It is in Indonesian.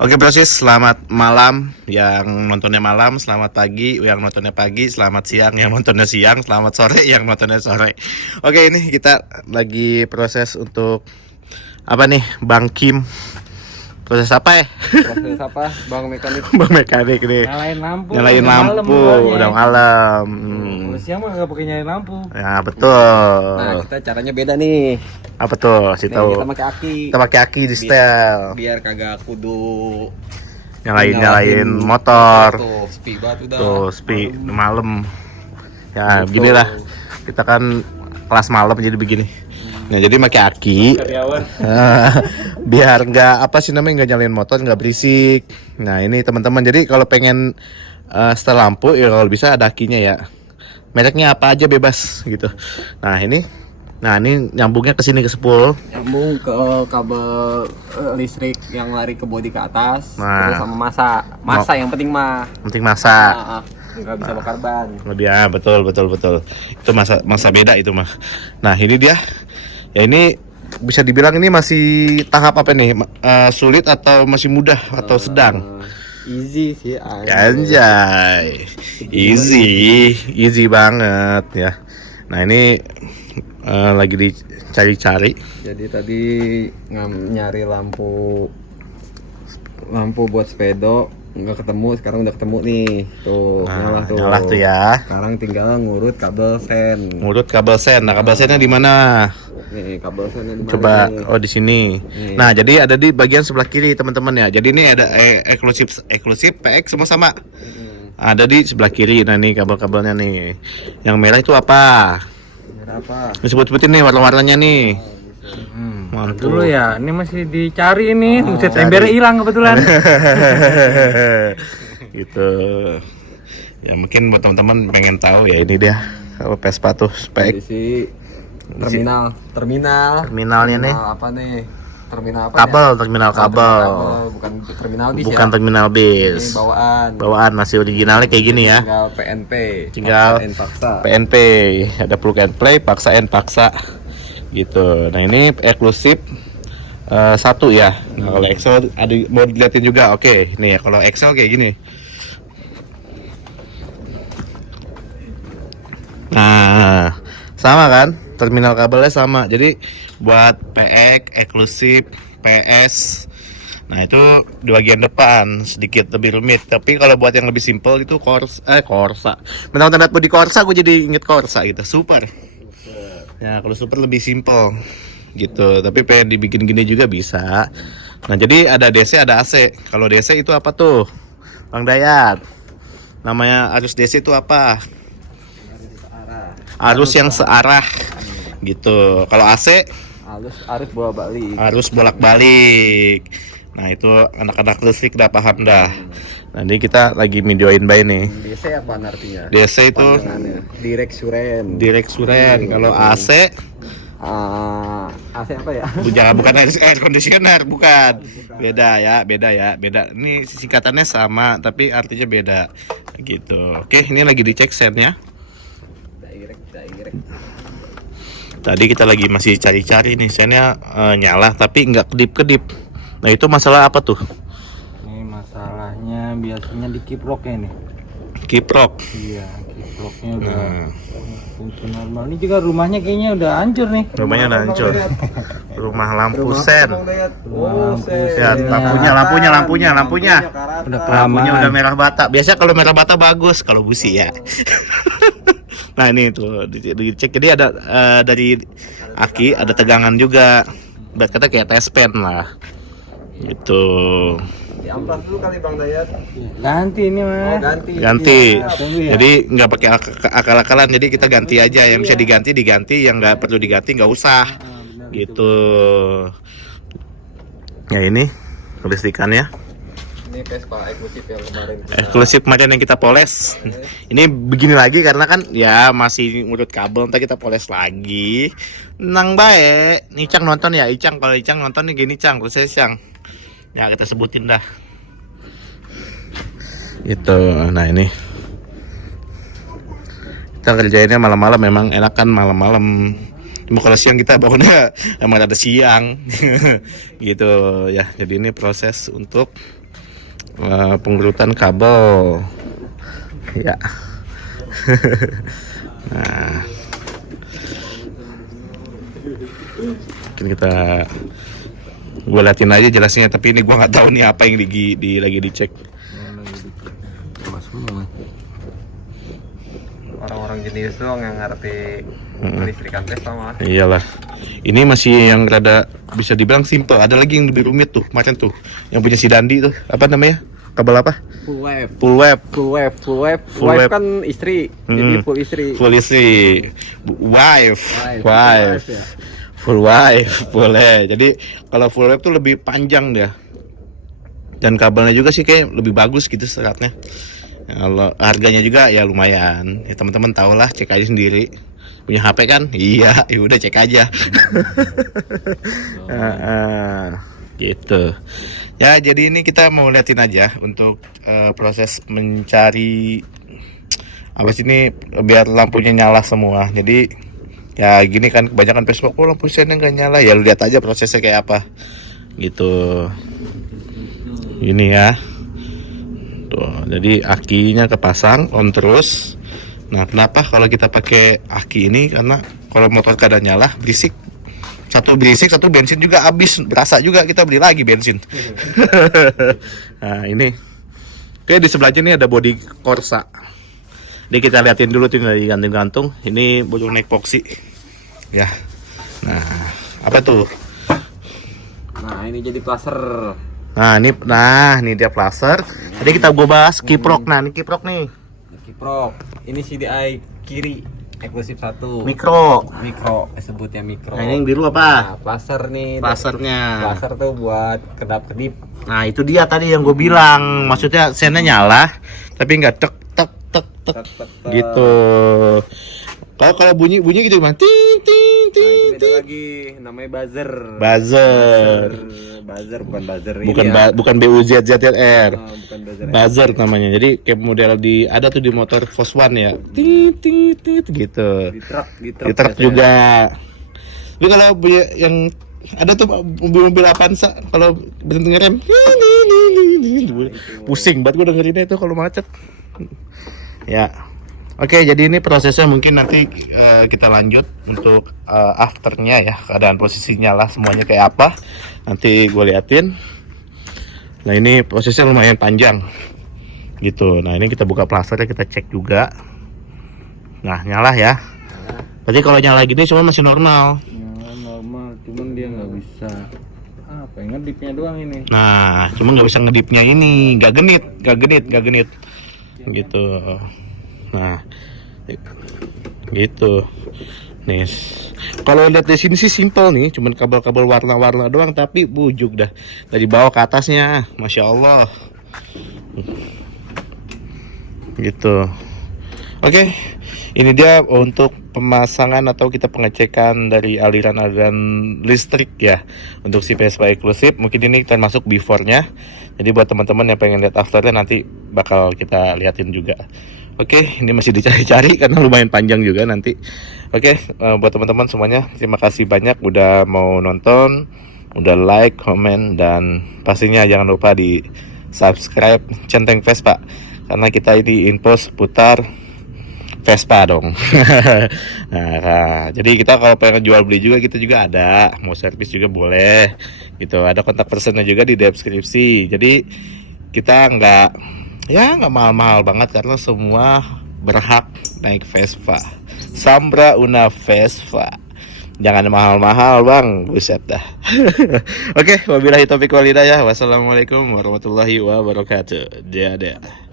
Oke proses, selamat malam yang nontonnya malam, selamat pagi yang nontonnya pagi, selamat siang yang nontonnya siang, selamat sore yang nontonnya sore. Oke, ini kita lagi proses untuk apa nih, Bang Kim? Proses apa ya? Proses apa? Bang mekanik Bang mekanik nih. Nyalain lampu. Nyalain lampu, udah malam. Kalau siang mah nggak pakai nyalain lampu. Ya betul. Nah, kita caranya beda nih. Apa tuh? Si Nih, tahu. kita pakai aki. Kita pakai aki di setel. Biar kagak kudu Nyalain motor. Tuh, sepi banget udah. Tuh, sepi malam. Ya, beginilah. Kita kan kelas malam jadi begini. Nah, jadi pakai aki. Karyawan. Biar nggak apa sih namanya, nggak nyalain motor, nggak berisik. Nah, ini teman-teman. Jadi kalau pengen setel lampu ya kalau bisa ada akinya ya. Mereknya apa aja bebas gitu. Nah, ini nyambungnya ke sini ke spool. Nyambung ke kabel listrik yang lari ke bodi ke atas. Nah. Terus sama masa yang penting mah. Penting masak. Nggak bisa bakar ban. Lebih ya, betul. Itu masa beda itu mah. Nah, ini dia. Ya ini bisa dibilang ini masih tahap apa nih? Sulit atau masih mudah atau sedang? Easy sih. Anjay. Easy banget ya. Nah, ini lagi dicari-cari. Jadi tadi nyari lampu buat sepedo nggak ketemu, sekarang udah ketemu nih. Tuh, Nah, nyala nyala tuh ya. Sekarang tinggal ngurut kabel sen. Ngurut kabel sen. Nah, kabel sennya di mana? Nih, kabel sennya di mana Coba, nih? oh di sini. Nih. Nah, jadi ada di bagian sebelah kiri teman-teman ya. Jadi ini ada eksklusif PX semua sama. Ada di sebelah kiri. Nah, nih kabel-kabelnya nih. Yang merah itu apa? Merah apa? Disebut-sebutin nih warna-warnanya nih. Mantul. Dulu ya, ini masih dicari ini. Buset, embernya hilang kebetulan. Gitu. Ya mungkin buat teman-teman pengen tahu ya, ini dia apa Vespa tuh spek. Isi Terminalnya nih. apa nih? Terminal apa? Kabel, ya? terminal Oh, kabel. bukan terminal bis Bukan ya. terminal Ini bis. bawaan. Masih originalnya kayak gini ya. Tinggal PNP. Tinggal paksa. PNP, ada plug and play, paksa gitu. Nah, ini eksklusif satu ya. Nah, kalau Excel ada mau dilihatin juga. Oke, nih ya kalau Excel kayak gini. Nah, sama kan? Terminal kabelnya sama. Jadi buat PX, eksklusif, PS. Nah, itu di bagian depan sedikit lebih rumit. Tapi kalau buat yang lebih simpel itu Corsa. Bentar-bentar di Corsa gue jadi inget Corsa gitu. Super. Ya, kalau super lebih simpel gitu. Tapi pengen dibikin gini juga bisa. Nah, jadi ada DC, ada AC. Kalau DC itu apa tuh, Bang Dayat? Namanya arus DC itu apa? Arus yang searah gitu. Kalau AC Arus bawa balik. arus bolak-balik. Nah, itu anak-anak listrik udah paham dah. Nanti kita lagi videoin bay nih. DC apa artinya? DC itu Direct suren. direct suren. Kalau AC AC apa ya? bukan air conditioner, bukan. Beda ya. Ini singkatannya sama tapi artinya beda. Gitu. Oke, ini lagi dicek sennya. Direct. Tadi kita lagi masih cari-cari nih sennya nyala tapi nggak kedip-kedip. Nah, itu masalah apa tuh? Ini masalahnya biasanya di kiproknya nih. Kiprok. Iya, kiproknya udah fungsi normal. Ini juga rumahnya kayaknya udah hancur nih. Rumahnya udah hancur. Rumah lampu sen. Ya, lampunya. Udah Lampunya udah kelamaan. merah bata. Biasa kalau merah bata bagus, kalau busi ya. Nah, ini tuh dicek. Jadi ada dari aki ada tegangan juga. Berarti kata kayak tes pen lah. Gitu. Diamplas dulu kali Bang Dayat. Ganti ini mah. Ganti. Tunggu ya. Jadi nggak pakai akal-akalan. Jadi kita ganti aja. Yang bisa diganti. Yang nggak perlu diganti nggak usah. Gitu. Ya, ini kelistrikannya. Ini Vespa eksklusif yang kemarin. Eksklusif kemarin yang kita poles. Ini begini lagi karena kan ya masih ngurut kabel, ntar kita poles lagi. Nang baik. Nih Icang nonton ya, Icang. Kalau Icang nonton nih gini Cang, proses Cang. Ya kita sebutin dah. Itu. Nah, ini. Kita kerjainnya malam-malam, memang enak kan malam-malam. Cuma kalau siang kita bangunnya emang ada siang. Gitu ya. Jadi ini proses untuk pengerutan kabel ya. Nah, mungkin gue liatin aja jelasnya, tapi ini gue nggak tahu nih apa yang lagi dicek. Mas semua. Orang-orang jenis doang yang ngerti listrikan tes sama. Iyalah, ini masih yang rada bisa dibilang simple. Ada lagi yang lebih rumit tuh, kemarin tuh yang punya si Dandi tuh, apa namanya, kabel apa? Full wave. Full wave. Full wave kan istri, jadi full istri. Full istri, wife. Ya. Full wife boleh. Jadi kalau full wave tuh lebih panjang dia, dan kabelnya juga sih kayak lebih bagus gitu seratnya. Kalau harganya juga ya lumayan. Ya teman-teman tau lah, cek aja sendiri. Punya HP kan? Iya, ya udah cek aja. Gitu. Ya, jadi ini kita mau liatin aja untuk proses mencari apa sih ini biar lampunya nyala semua. Jadi ya gini kan kebanyakan Facebook, oh lampu sennya nggak nyala, ya lu lihat aja prosesnya kayak apa gitu. Ini ya tuh, jadi akinya kepasang on terus. Nah, kenapa kalau kita pakai aki ini, karena kalau motor kadang nyala berisik, satu bensin juga habis, berasa juga kita beli lagi bensin. Nah ini kayak di sebelahnya ini ada body Corsa. Jadi kita liatin dulu tuh dari gantung-gantung. Ini bojonek epoxy ya. Nah, apa tuh? Nah, ini jadi plaster. Ini dia plaster. Tadi kita bahas kiprok. Nah, ini kiprok nih. Kiprok. Ini CDI kiri eksklusif 1. Mikro Disebutnya mikro. Nah, ini yang biru apa? Nah, plaster nih. Plasternya. Plaster tuh buat kedap-kedip. Nah, itu dia tadi yang gue bilang. Maksudnya sennya nyala, tapi nggak tek gitu. Kalau bunyi gitu gimana? Ting ting Nah, ting. itu beda lagi, namanya buzzer. Buzzer bukan buzzer ini ya. Bukan BUZZR. Bukan buzzer. Buzzer namanya. Jadi kayak model ada tuh di motor Fos One ya. Ting ting ting gitu. Di truk juga. Tapi kalau yang ada tuh mobil Avanza, kalau berhenti ngerem, pusing banget gue dengerinnya itu kalau macet. Ya. Oke, jadi ini prosesnya mungkin nanti kita lanjut untuk afternya ya, keadaan posisinya lah semuanya kayak apa. Nanti gue liatin. Nah, ini prosesnya lumayan panjang gitu. Nah, ini kita buka plasternya, kita cek juga. Nah, nyala ya. Berarti kalau nyala gini cuma masih normal. Nyala normal, cuman dia nggak bisa apa ngedipnya doang ini. Nah, cuma nggak bisa ngedipnya ini, nggak genit gitu. Nah, gitu. Nih, kalau lihat di sini sih simple nih, cuman kabel-kabel warna-warna doang, tapi bujuk dah dari bawah ke atasnya, masya Allah. Gitu. Oke, ini dia untuk pemasangan atau kita pengecekan dari aliran-aliran listrik ya untuk si Vespa eksklusif. Mungkin ini termasuk before-nya. Jadi buat teman-teman yang pengen lihat afternya nanti bakal kita liatin juga. Oke, ini masih dicari-cari karena lumayan panjang juga nanti. Oke, buat teman-teman semuanya, terima kasih banyak udah mau nonton, udah like, komen, dan pastinya jangan lupa di subscribe Centeng Vespa, karena kita ini info seputar Vespa dong. Nah, jadi kita kalau pengen jual beli juga kita juga ada, mau servis juga boleh gitu. Ada kontak personnya juga di deskripsi. Jadi kita nggak mahal-mahal banget karena semua berhak naik Vespa. Sambra Una Vespa. Jangan mahal-mahal bang, buset dah. Oke, wabillahi taufiq wal hidayah. Wassalamualaikum warahmatullahi wabarakatuh. Dadah.